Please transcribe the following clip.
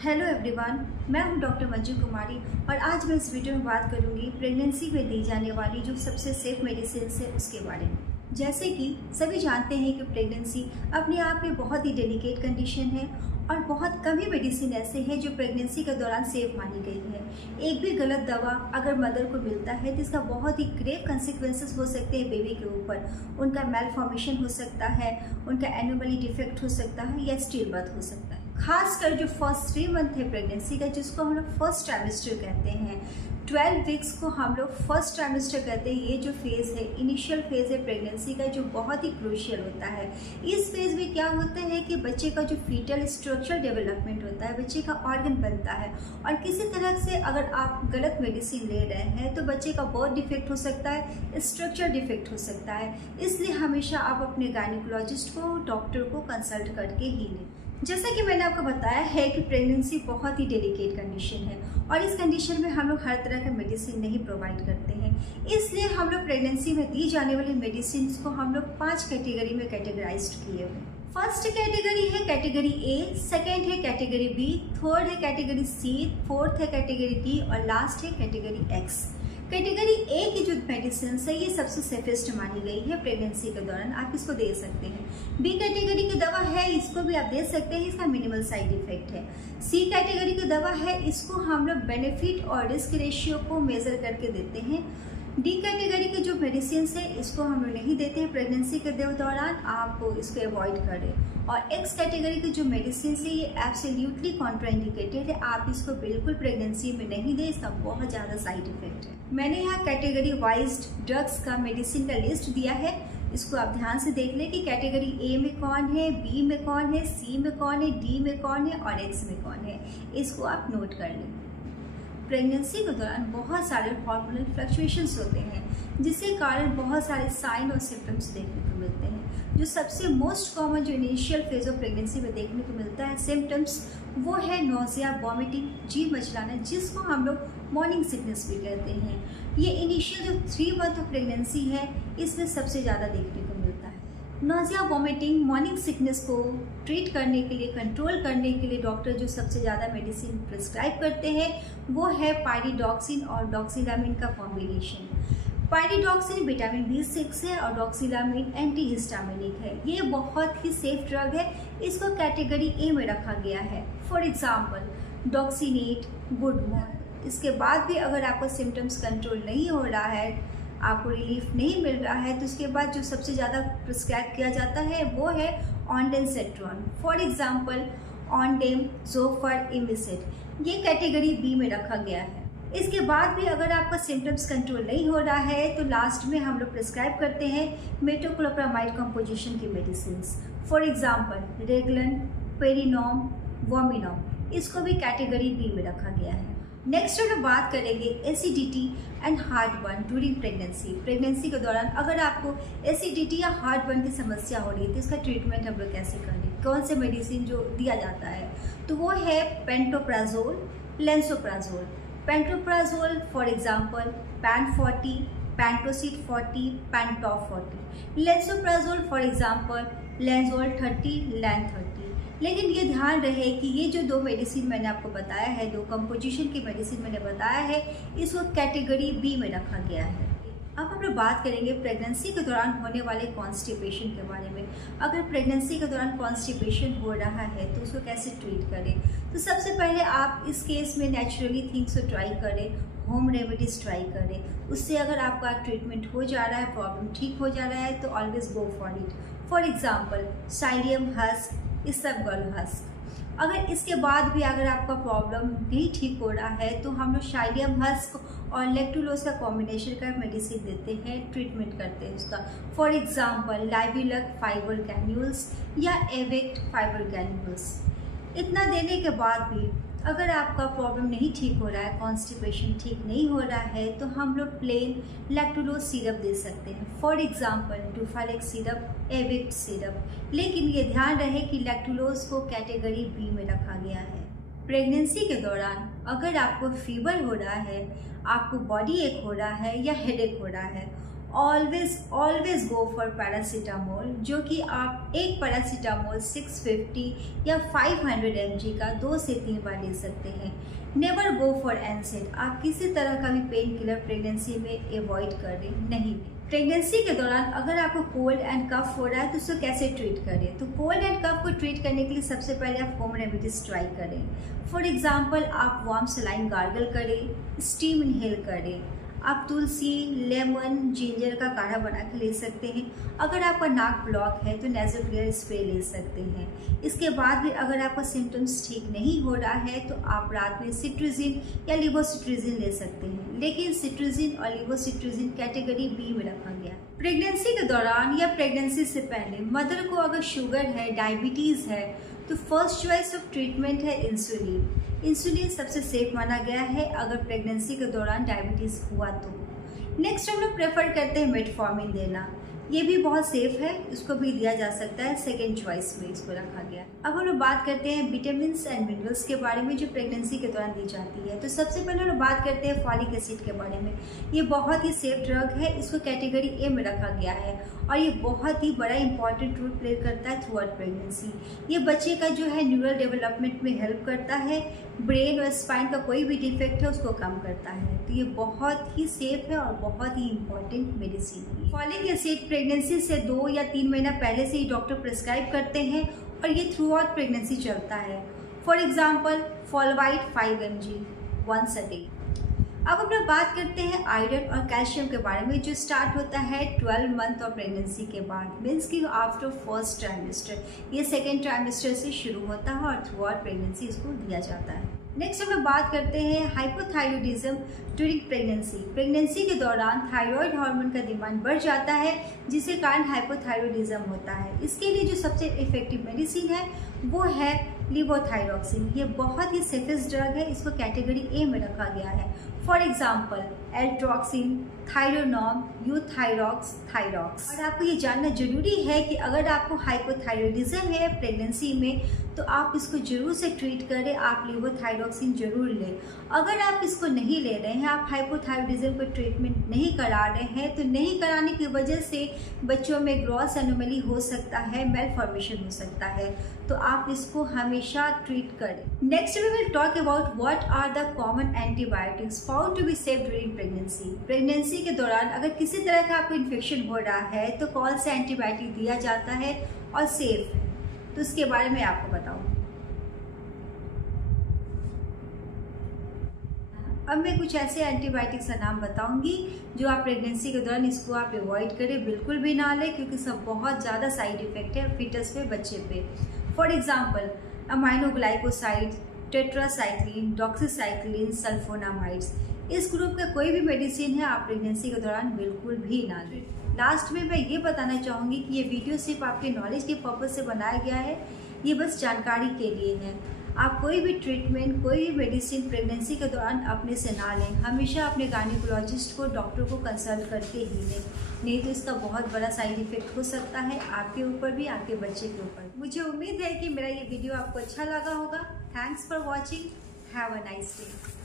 Hello everyone, मैं हूं doctor Manju कुमारी और आज मैं इस वीडियो में बात करूंगी प्रेगनेंसी में दी जाने वाली जो सबसे सेफ मेडिसिन है उसके बारे में। जैसे कि सभी जानते हैं कि प्रेगनेंसी अपने आप में बहुत ही डेलिकेट कंडीशन है और बहुत कम ही मेडिसिन ऐसे हैं जो प्रेगनेंसी के दौरान सेफ मानी गई है। एक भी गलत दवा अगर मदर को मिलता है तो इसका बहुत ही ग्रेव कंसिक्वेंसेस हो सकते हैं बेबी के ऊपर। उनका मेलफॉर्मेशन हो सकता है, उनका एनोमली डिफेक्ट हो सकता है या स्टिल बर्थ हो सकता है। खासकर जो फर्स्ट 3 मंथ है प्रेगनेंसी का, जिसको हम लोग फर्स्ट ट्राइमेस्टर कहते हैं, 12 वीक्स को हम लोग फर्स्ट ट्राइमेस्टर कहते हैं। ये जो फेज़ है, इनिशियल फेज़ है प्रेगनेंसी का, जो बहुत ही क्रूशियल होता है। इस फेज़ में क्या होता है कि बच्चे का जो फीटल स्ट्रक्चर डेवलपमेंट होता है, बच्चे का ऑर्गन बनता है और किसी तरह से अगर आप गलत मेडिसिन ले रहे हैं तो बच्चे का बर्थ डिफेक्ट हो सकता है, स्ट्रक्चर डिफेक्ट हो सकता है। इसलिए हमेशा आप अपने गायनिकोलॉजिस्ट को, डॉक्टर को कंसल्ट करके ही लें। जैसा कि मैंने आपको बताया है कि प्रेगनेंसी बहुत ही डेलिकेट कंडीशन है और इस कंडीशन में हम लोग हर तरह का मेडिसिन नहीं प्रोवाइड करते हैं। इसलिए हम लोग प्रेगनेंसी में दी जाने वाली मेडिसिन को हम लोग 5 कैटेगरी में कैटेगराइज किए हुए। फर्स्ट कैटेगरी है कैटेगरी ए, सेकेंड है कैटेगरी बी, थर्ड है कैटेगरी सी, फोर्थ है कैटेगरी डी और लास्ट है कैटेगरी एक्स। कैटेगरी ए की जो मेडिसिन है ये सबसे सेफेस्ट मानी गई है प्रेगनेंसी के दौरान, आप इसको दे सकते हैं। बी कैटेगरी की दवा है, इसको भी आप दे सकते हैं, इसका मिनिमल साइड इफेक्ट है। सी कैटेगरी की दवा है, इसको हम लोग बेनिफिट और रिस्क रेशियो को मेजर करके देते हैं। डी कैटेगरी की जो मेडिसिन है इसको हम लोग नहीं देते हैं प्रेगनेंसी के दौरान, आप इसको अवॉइड करें। और एक्स कैटेगरी की जो मेडिसिन है ये एब्सोल्युटली कॉन्ट्राइंडिकेटेड है, आप इसको बिल्कुल प्रेगनेंसी में नहीं दें, इसका बहुत ज़्यादा साइड इफेक्ट है। मैंने यहाँ कैटेगरी वाइज ड्रग्स का मेडिसिन का लिस्ट दिया है, इसको आप ध्यान से देख लें कि कैटेगरी ए में कौन है, बी में कौन है, सी में कौन है, डी में कौन है और एक्स में कौन है, इसको आप नोट कर लें। प्रेगनेंसी के दौरान बहुत सारे हार्मोनल फ्लक्चुएशंस होते हैं जिसके कारण बहुत सारे साइन और सिम्टम्स देखने को मिलते हैं। जो सबसे मोस्ट कॉमन जो इनिशियल फेज ऑफ प्रेगनेंसी में देखने को मिलता है सिम्टम्स, वो है नोजिया, वॉमिटिंग, जी मचलाना, जिसको हम लोग मॉर्निंग सिकनेस भी कहते हैं। ये इनिशियल जो 3 मंथ ऑफ प्रेगनेंसी है इसमें सबसे ज़्यादा देखने को मिलता है। नोजिया, वॉमिटिंग, मॉर्निंग सिकनेस को ट्रीट करने के लिए, कंट्रोल करने के लिए डॉक्टर जो सबसे ज़्यादा मेडिसिन प्रिस्क्राइब करते हैं वो है पायरिडॉक्सिन और डॉक्सिलामिन का कॉम्बिनेशन। पायरिडॉक्सिन विटामिन B6 है और डॉक्सिलामिन एंटीहिस्टामिनिक है। ये बहुत ही सेफ ड्रग है, इसको कैटेगरी ए में रखा गया है। For example Doxinate, Goodmor. इसके बाद भी अगर आपका सिम्टम्स कंट्रोल नहीं हो रहा है, आपको रिलीफ नहीं मिल रहा है, तो उसके बाद जो सबसे ज़्यादा प्रिस्क्राइब किया जाता है वो है ऑन्डेंसेट्रॉन। For example ऑन्डेम, जोफर, इमिसेट। ये कैटेगरी बी में रखा गया है। इसके बाद भी अगर आपका सिम्टम्स कंट्रोल नहीं हो रहा है तो लास्ट में हम लोग प्रिस्क्राइब करते हैं मेटोक्लोप्रामाइड कंपोजिशन की मेडिसिन। फॉर एग्जाम्पल रेगलन, पेरिनोम, वोमिनोम, इसको भी कैटेगरी बी में रखा गया है। नेक्स्ट हम लोग बात करेंगे acidity and heartburn during pregnancy. Pregnancy के दौरान अगर आपको एसिडिटी या हार्टबर्न की समस्या हो रही है तो इसका ट्रीटमेंट हम लोग कैसे करें, कौन से मेडिसिन जो दिया जाता है, तो वो है pantoprazole, lansoprazole. Pantoprazole for example Pan 40, Pantocid 40, Pantop 40। Lansoprazole for example Lanzol 30, Lan 30। लेकिन ये ध्यान रहे कि ये जो 2 मेडिसिन मैंने आपको बताया है, 2 कंपोजिशन की मेडिसिन मैंने बताया है, इसको कैटेगरी बी में रखा गया है। अब हम लोग बात करेंगे प्रेगनेंसी के दौरान होने वाले कॉन्स्टिपेशन के बारे में। अगर प्रेगनेंसी के दौरान कॉन्स्टिपेशन हो रहा है तो उसको कैसे ट्रीट करें, तो सबसे पहले आप इस केस में नेचुरली थिंग्स को ट्राई करें, होम रेमेडीज ट्राई करें। उससे अगर आपका ट्रीटमेंट हो जा रहा है, प्रॉब्लम ठीक हो जा रहा है तो always go for it. For example psyllium husk, isabgol husk. अगर इसके बाद भी अगर आपका प्रॉब्लम नहीं ठीक हो रहा है तो हम लोग साइलियम हस्क और लेक्टुलोज का कॉम्बिनेशन का मेडिसिन देते हैं, ट्रीटमेंट करते हैं उसका। फॉर एग्जाम्पल लाइविलक फाइबर ग्रैन्यूल्स या एवेक्ट फाइबर ग्रैन्यूल्स। इतना देने के बाद भी अगर आपका प्रॉब्लम नहीं ठीक हो रहा है, कॉन्स्टिपेशन ठीक नहीं हो रहा है, तो हम लोग प्लेन लैक्टुलोज सिरप दे सकते हैं। For example Duphalac syrup, Evict syrup. लेकिन ये ध्यान रहे कि लैक्टुलोज को कैटेगरी बी में रखा गया है। प्रेगनेंसी के दौरान अगर आपको फीवर हो रहा है, आपको बॉडी एक हो रहा है या हेडेक हो रहा है ऑलवेज गो फॉर पैरासीटामोल, जो कि आप एक पैरासीटामोल 650 या 500 mg का 2 से 3 बार ले सकते हैं। नेवर गो फॉर एनसेड, आप किसी तरह का भी पेन किलर प्रेगनेंसी में अवॉइड करें, नहीं। प्रेगनेंसी के दौरान अगर आपको कोल्ड एंड कफ हो रहा है तो उसको कैसे ट्रीट करें? तो कोल्ड एंड कफ को ट्रीट करने के लिए सबसे पहले आप होम रेमेडीज ट्राई करें। फॉर एग्जाम्पल, आप वार्म सलाइन गार्गल करें, स्टीम इनहेल करें, आप तुलसी, लेमन, जिंजर का काढ़ा बना के ले सकते हैं। अगर आपका नाक ब्लॉक है तो नेज़ल क्लियर स्प्रे ले सकते हैं। इसके बाद भी अगर आपका सिम्टम्स ठीक नहीं हो रहा है तो आप रात में सिट्रिजिन या लिवोसिट्रिजिन ले सकते हैं, लेकिन सिट्रिजिन और लिवोसिट्रिजिन कैटेगरी बी में रखा गया। प्रेगनेंसी के दौरान या प्रेगनेंसी से पहले मदर को अगर शुगर है, डायबिटीज़ है, तो फर्स्ट चॉइस ऑफ ट्रीटमेंट है इंसुलिन। इंसुलिन सबसे सेफ माना गया है अगर प्रेगनेंसी के दौरान डायबिटीज़ हुआ तो। नेक्स्ट हम लोग प्रेफर करते हैं मेटफॉर्मिन देना, ये भी बहुत सेफ है, इसको भी दिया जा सकता है, सेकेंड चॉइस में इसको रखा गया। अब हम लोग बात करते हैं विटामिन एंड मिनरल्स के बारे में जो प्रेगनेंसी के दौरान दी जाती है। तो सबसे पहले हम लोग बात करते हैं फॉलिक एसिड के बारे में। ये बहुत ही सेफ ड्रग है, इसको कैटेगरी ए में रखा गया है और ये बहुत ही बड़ा इंपॉर्टेंट रोल प्ले करता है थ्रू आउट प्रेगनेंसी। ये बच्चे का जो है न्यूरल डेवलपमेंट में हेल्प करता है, ब्रेन और स्पाइन का कोई भी डिफेक्ट है उसको कम करता है। तो ये बहुत ही सेफ है और बहुत ही इंपॉर्टेंट मेडिसिन है। फॉलिक एसिड प्रेगनेंसी से 2 या 3 महीना पहले से ही डॉक्टर प्रिस्क्राइब करते हैं और ये थ्रू आउट प्रेगनेंसी चलता है। For example, Folvite 5 mg once a day. अब हम लोग बात करते हैं आयरन और कैल्शियम के बारे में, जो स्टार्ट होता है 12 मंथ ऑफ प्रेगनेंसी के बाद, मीन्स कि आफ्टर फर्स्ट ट्राइमेस्टर। ये सेकेंड ट्राइमेस्टर से शुरू होता है और थ्रू आउट प्रेगनेंसी इसको दिया जाता है। नेक्स्ट हम लोग बात करते हैं हाइपोथायरॉयडिज्म ड्यूरिंग प्रेगनेंसी। प्रेगनेंसी के दौरान थायराइड हार्मोन का डिमांड बढ़ जाता है, जिसके कारण हाइपोथायरॉयडिज्म होता है। इसके लिए जो सबसे इफेक्टिव मेडिसिन है वो है लिवोथायरॉक्सिन। ये बहुत ही सेफेस्ट ड्रग है, इसको कैटेगरी ए में रखा गया है। For example, Eltroxin, Thyronorm, Euthyrox, Thyrox. और आपको ये जानना जरूरी है कि अगर आपको हाइपोथायरॉयडिज्म है प्रेगनेंसी में तो आप इसको जरूर से ट्रीट करें, आप लिवोथायरॉक्सिन जरूर लें। अगर आप इसको नहीं ले रहे हैं, आप हाइपोथायरॉयडिज्म को ट्रीटमेंट नहीं करा रहे हैं, तो नहीं कराने की वजह से बच्चों में ग्रॉस एनोमली हो सकता है, मेलफॉर्मेशन हो सकता है, तो आप इसको हमेशा ट्रीट करें। Next we will talk about what are the common antibiotics found to be safe during pregnancy. Pregnancy के दौरान अगर किसी तरह का आपको इन्फेक्शन हो रहा है तो कौन सा एंटीबायोटिक दिया जाता है और सेफ है, तो उसके बारे में आपको बताऊं। अब मैं कुछ ऐसे एंटीबायोटिक्स का नाम बताऊंगी जो आप प्रेगनेंसी के दौरान इसको आप अवॉइड करें, बिल्कुल भी ना लें, क्योंकि सब बहुत ज़्यादा साइड इफेक्ट है फीटस पे, बच्चे पे। For example, aminoglycoside, tetracycline, doxycycline, sulphonamides. इस ग्रुप का कोई भी मेडिसिन है आप प्रेगनेंसी के दौरान बिल्कुल भी ना लें। लास्ट में मैं ये बताना चाहूँगी कि ये वीडियो सिर्फ आपके नॉलेज के पर्पज़ से बनाया गया है, ये बस जानकारी के लिए है। आप कोई भी ट्रीटमेंट, कोई भी मेडिसिन प्रेगनेंसी के दौरान अपने से ना लें। हमेशा अपने गायनेकोलॉजिस्ट को, डॉक्टर को कंसल्ट करके ही लें, नहीं तो इसका बहुत बड़ा साइड इफेक्ट हो सकता है आपके ऊपर भी, आपके बच्चे के ऊपर। मुझे उम्मीद है कि मेरा ये वीडियो आपको अच्छा लगा होगा। Thanks for watching, have a nice day.